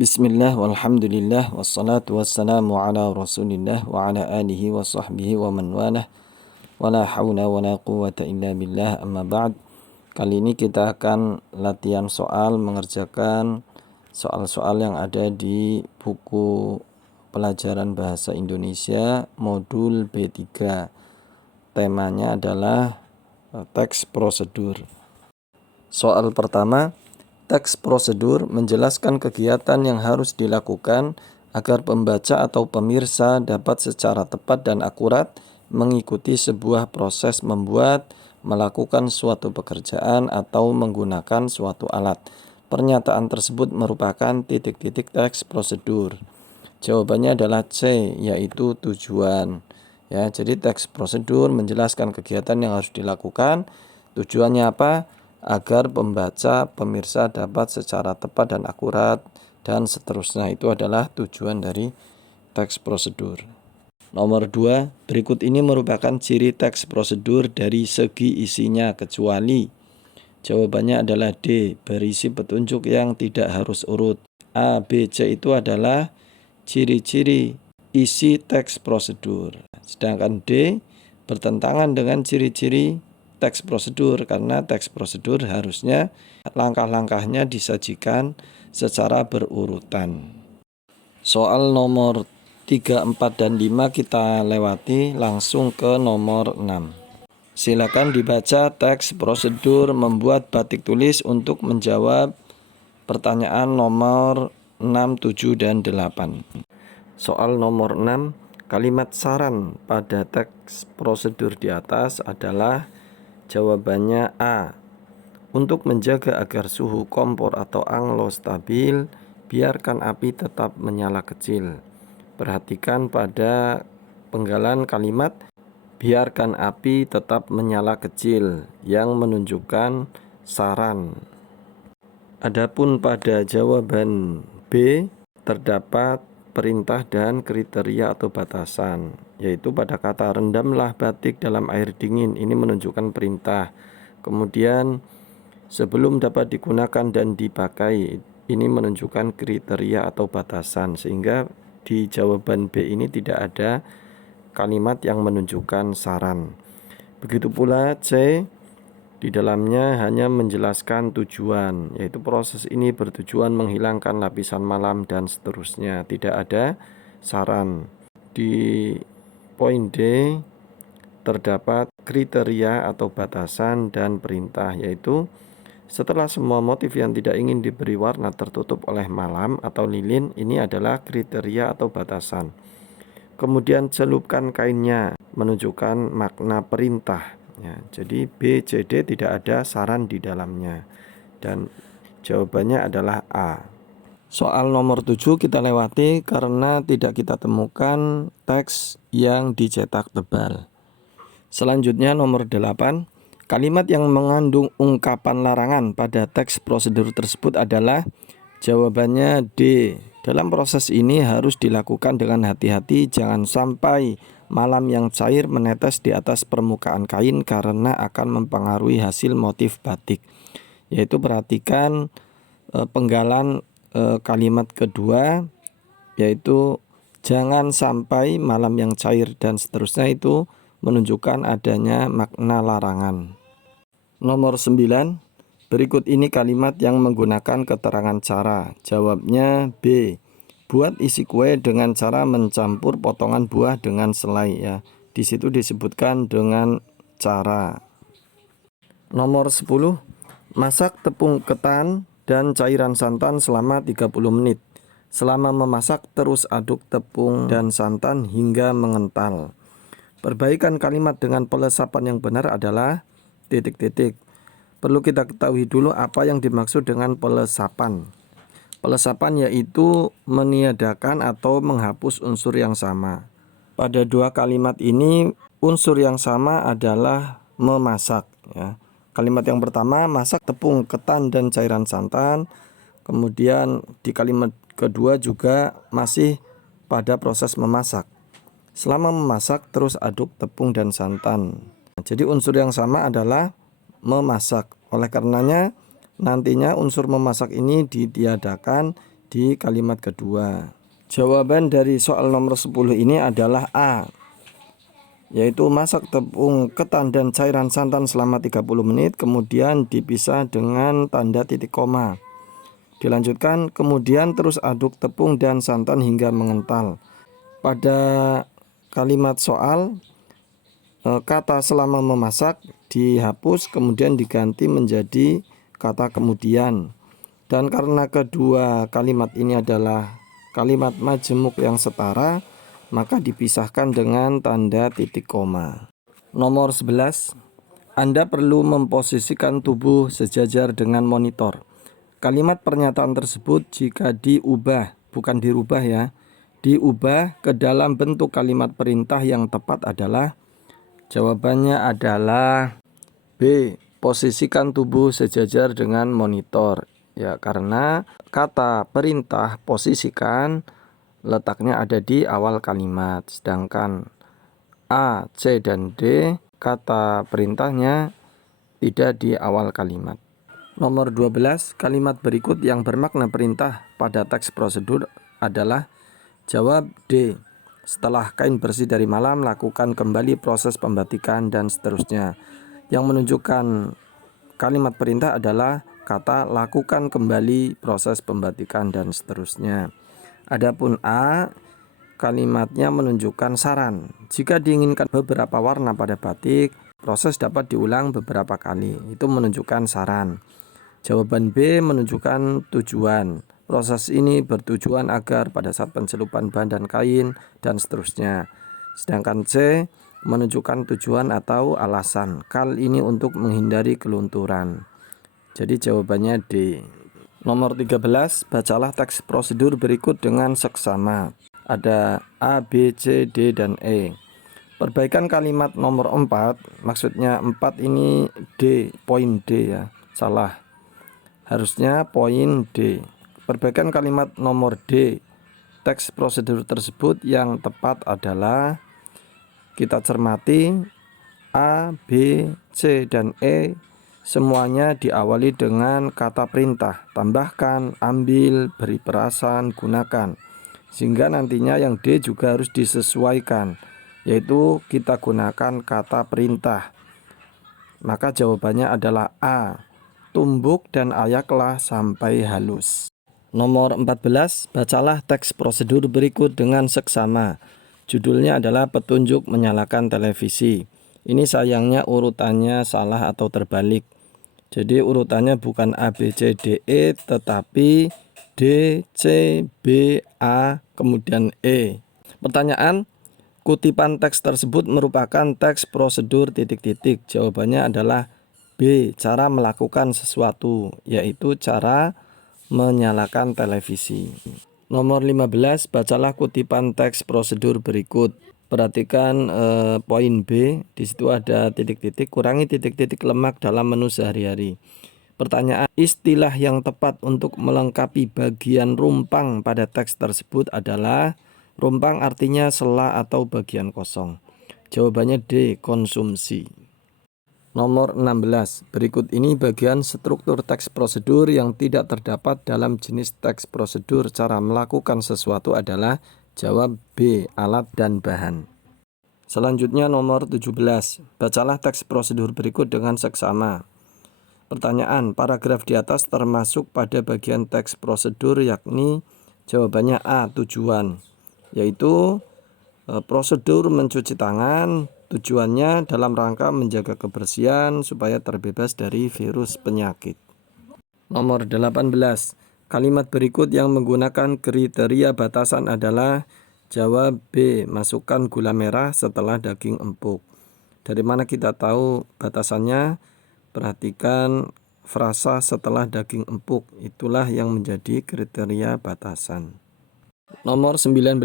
Bismillah walhamdulillah wassalatu wassalamu ala rasulillah wa ala alihi wa sahbihi wa man walah wa la hawla wa la quwwata illa billah amma ba'd. Kali ini kita akan latihan soal mengerjakan soal-soal yang ada di buku pelajaran bahasa Indonesia modul B3. Temanya adalah teks prosedur. Soal pertama, teks prosedur menjelaskan kegiatan yang harus dilakukan agar pembaca atau pemirsa dapat secara tepat dan akurat mengikuti sebuah proses membuat, melakukan suatu pekerjaan atau menggunakan suatu alat. Pernyataan tersebut merupakan titik-titik teks prosedur. Jawabannya adalah C, yaitu tujuan. Ya, jadi teks prosedur menjelaskan kegiatan yang harus dilakukan. Tujuannya apa? Agar pembaca, pemirsa dapat secara tepat dan akurat dan seterusnya. Itu adalah tujuan dari teks prosedur. Nomor 2, berikut ini merupakan ciri teks prosedur dari segi isinya kecuali. Jawabannya adalah D, berisi petunjuk yang tidak harus urut. A, B, C itu adalah ciri-ciri isi teks prosedur. Sedangkan D bertentangan dengan ciri-ciri teks prosedur, karena teks prosedur harusnya langkah-langkahnya disajikan secara berurutan. Soal nomor 3, 4, dan 5 kita lewati, langsung ke nomor 6. Silakan dibaca teks prosedur membuat batik tulis untuk menjawab pertanyaan nomor 6, 7, dan 8. Soal nomor 6, kalimat saran pada teks prosedur di atas adalah. Jawabannya A. Untuk menjaga agar suhu kompor atau anglo stabil, biarkan api tetap menyala kecil. Perhatikan pada penggalan kalimat biarkan api tetap menyala kecil yang menunjukkan saran. Adapun pada jawaban B terdapat perintah dan kriteria atau batasan, yaitu pada kata rendamlah batik dalam air dingin, ini menunjukkan perintah. Kemudian sebelum dapat digunakan dan dipakai, ini menunjukkan kriteria atau batasan, sehingga di jawaban B ini tidak ada kalimat yang menunjukkan saran. Begitu pula C, di dalamnya hanya menjelaskan tujuan, yaitu proses ini bertujuan menghilangkan lapisan malam dan seterusnya. Tidak ada saran. Di poin D terdapat kriteria atau batasan dan perintah, yaitu setelah semua motif yang tidak ingin diberi warna tertutup oleh malam atau lilin, ini adalah kriteria atau batasan. Kemudian celupkan kainnya, menunjukkan makna perintah. Ya, jadi B, C, D tidak ada saran di dalamnya. Dan jawabannya adalah A. Soal nomor 7 kita lewati karena tidak kita temukan teks yang dicetak tebal. Selanjutnya nomor 8, kalimat yang mengandung ungkapan larangan pada teks prosedur tersebut adalah. Jawabannya D. Dalam proses ini harus dilakukan dengan hati-hati, jangan sampai malam yang cair menetes di atas permukaan kain karena akan mempengaruhi hasil motif batik. Yaitu perhatikan penggalan kalimat kedua, yaitu jangan sampai malam yang cair dan seterusnya, itu menunjukkan adanya makna larangan. Nomor 9. Berikut ini kalimat yang menggunakan keterangan cara. Jawabnya B. Buat isi kue dengan cara mencampur potongan buah dengan selai, ya. Di situ disebutkan dengan cara. Nomor 10. Masak tepung ketan dan cairan santan selama 30 menit. Selama memasak terus aduk tepung dan santan hingga mengental. Perbaikan kalimat dengan pelesapan yang benar adalah titik-titik. Perlu kita ketahui dulu apa yang dimaksud dengan pelesapan. Pelesapan yaitu meniadakan atau menghapus unsur yang sama. Pada dua kalimat ini unsur yang sama adalah memasak, ya. Kalimat yang pertama masak tepung ketan dan cairan santan. Kemudian di kalimat kedua juga masih pada proses memasak. Selama memasak terus aduk tepung dan santan. Jadi unsur yang sama adalah memasak. Oleh karenanya nantinya unsur memasak ini ditiadakan di kalimat kedua. Jawaban dari soal nomor 10 ini adalah A, yaitu masak tepung ketan dan cairan santan selama 30 menit, kemudian dipisah dengan tanda titik koma. Dilanjutkan, kemudian terus aduk tepung dan santan hingga mengental. Pada kalimat soal, kata selama memasak dihapus kemudian diganti menjadi kata kemudian. Dan karena kedua kalimat ini adalah kalimat majemuk yang setara, maka dipisahkan dengan tanda titik koma. Nomor 11, Anda perlu memposisikan tubuh sejajar dengan monitor. Kalimat pernyataan tersebut jika diubah, bukan dirubah ya, diubah ke dalam bentuk kalimat perintah yang tepat adalah, jawabannya adalah B, posisikan tubuh sejajar dengan monitor. Ya, karena kata perintah posisikan letaknya ada di awal kalimat, sedangkan A, C, dan D kata perintahnya tidak di awal kalimat. Nomor 12, kalimat berikut yang bermakna perintah pada teks prosedur adalah, jawab D, setelah kain bersih dari malam, lakukan kembali proses pembatikan dan seterusnya. Yang menunjukkan kalimat perintah adalah kata lakukan kembali proses pembatikan dan seterusnya. Adapun A, kalimatnya menunjukkan saran. Jika diinginkan beberapa warna pada batik, proses dapat diulang beberapa kali. Itu menunjukkan saran. Jawaban B menunjukkan tujuan. Proses ini bertujuan agar pada saat pencelupan bahan dan kain dan seterusnya. Sedangkan C menunjukkan tujuan atau alasan. Kal ini untuk menghindari kelunturan. Jadi jawabannya D. Nomor 13, bacalah teks prosedur berikut dengan seksama. Ada A, B, C, D, dan E. Perbaikan kalimat nomor 4, maksudnya 4 ini D, poin D ya, salah. Harusnya poin D. Perbaikan kalimat nomor D, teks prosedur tersebut yang tepat adalah, kita cermati A, B, C, dan E semuanya diawali dengan kata perintah, tambahkan, ambil, beri perasan, gunakan. Sehingga nantinya yang D juga harus disesuaikan, yaitu kita gunakan kata perintah. Maka jawabannya adalah A, tumbuk dan ayaklah sampai halus. Nomor 14, bacalah teks prosedur berikut dengan seksama. Judulnya adalah petunjuk menyalakan televisi. Ini sayangnya urutannya salah atau terbalik. Jadi urutannya bukan A, B, C, D, E, tetapi D, C, B, A, kemudian E. Pertanyaan, kutipan teks tersebut merupakan teks prosedur titik-titik. Jawabannya adalah B, cara melakukan sesuatu, yaitu cara menyalakan televisi. Nomor 15, bacalah kutipan teks prosedur berikut. Perhatikan poin B, di situ ada titik-titik, kurangi titik-titik lemak dalam menu sehari-hari. Pertanyaan, istilah yang tepat untuk melengkapi bagian rumpang pada teks tersebut adalah, rumpang artinya sela atau bagian kosong. Jawabannya D, konsumsi. Nomor 16, berikut ini bagian struktur teks prosedur yang tidak terdapat dalam jenis teks prosedur. Cara melakukan sesuatu adalah, jawab B, alat dan bahan. Selanjutnya nomor 17, bacalah teks prosedur berikut dengan seksama. Pertanyaan, paragraf di atas termasuk pada bagian teks prosedur, yakni jawabannya A, tujuan, yaitu prosedur mencuci tangan. Tujuannya dalam rangka menjaga kebersihan supaya terbebas dari virus penyakit. Nomor 18, kalimat berikut yang menggunakan kriteria batasan adalah, jawab B, masukkan gula merah setelah daging empuk. Dari mana kita tahu batasannya? Perhatikan frasa setelah daging empuk, itulah yang menjadi kriteria batasan. Nomor 19,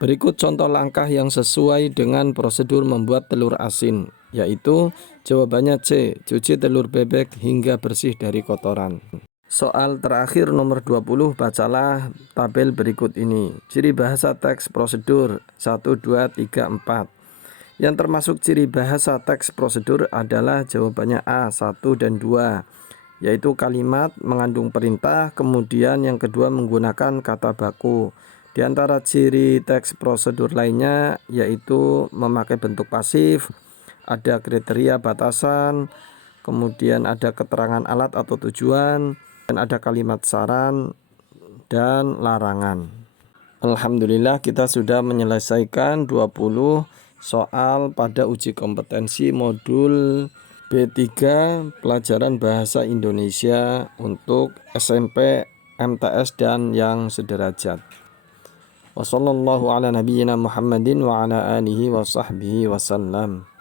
berikut contoh langkah yang sesuai dengan prosedur membuat telur asin, yaitu jawabannya C, cuci telur bebek hingga bersih dari kotoran. Soal terakhir nomor 20, bacalah tabel berikut ini. Ciri bahasa teks prosedur 1, 2, 3, 4. Yang termasuk ciri bahasa teks prosedur adalah jawabannya A, 1 dan 2, yaitu kalimat mengandung perintah, kemudian yang kedua menggunakan kata baku. Di antara ciri teks prosedur lainnya yaitu memakai bentuk pasif, ada kriteria batasan, kemudian ada keterangan alat atau tujuan, dan ada kalimat saran dan larangan. Alhamdulillah kita sudah menyelesaikan 20 soal pada uji kompetensi modul B3 pelajaran bahasa Indonesia untuk SMP, MTS dan yang sederajat. Wassallallahu ala nabiyyina Muhammadin wa ala alihi wa sahbihi wasallam.